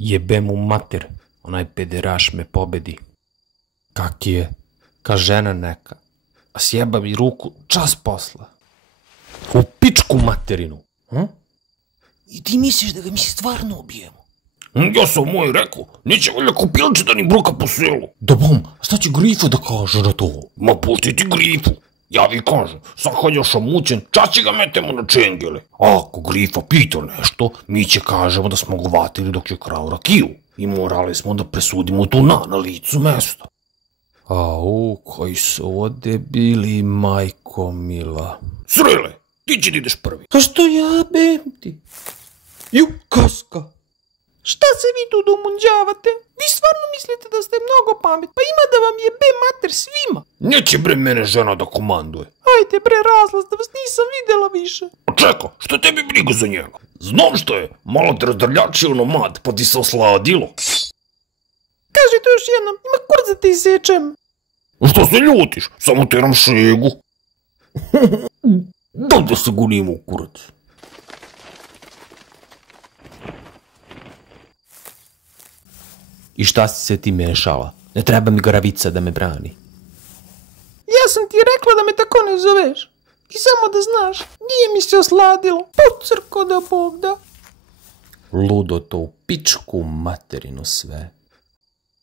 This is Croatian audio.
Jebe mu mater, onaj pederaš me pobedi. Kak je? Ka žena neka. A sjeba mi ruku čas posla. U pičku materinu. I ti misliš da ga mi stvarno ubijemo? Ja sam moj rekao, neće valjda kopilče da ni bruka po selu. Da bom, šta će Grifo da kaže na to? Ma pusti ti Grifu. Ja vi kažem, sad kad je šamućen, čas će ga metemo na čengele. A ako Grifa pita nešto, mi će kažemo da smo ga vatili dok je krao rakiju. I morali smo da presudimo tu na licu mesta. Au, koji su ovo debili, majko mila. Srele, ti će da ideš prvi. A što ja bem ti? Ju, kaska. Šta se vi tu domunđavate? Vi stvarno mislite da ste mnogo pamet, pa ima da vam jebe mater svima. Neće bre mene žena da komanduje. Ajde bre razlaz, da vas nisam videla više. Čeka, što tebi briga za njega? Znam što je, malo te razdrljačio nomad, pa ti se osladilo. Kaži to još jednom, ima kurac da te isečem. Što se ljutiš? Samo teram šegu. Da se gunimo u kurac. I šta si se ti mešala? Ne treba mi gravica da me brani. Ja sam ti rekla da me tako ne zoveš. I samo da znaš, nije mi se osladilo. Pocrko da Bog da. Ludo to u pičku materinu sve.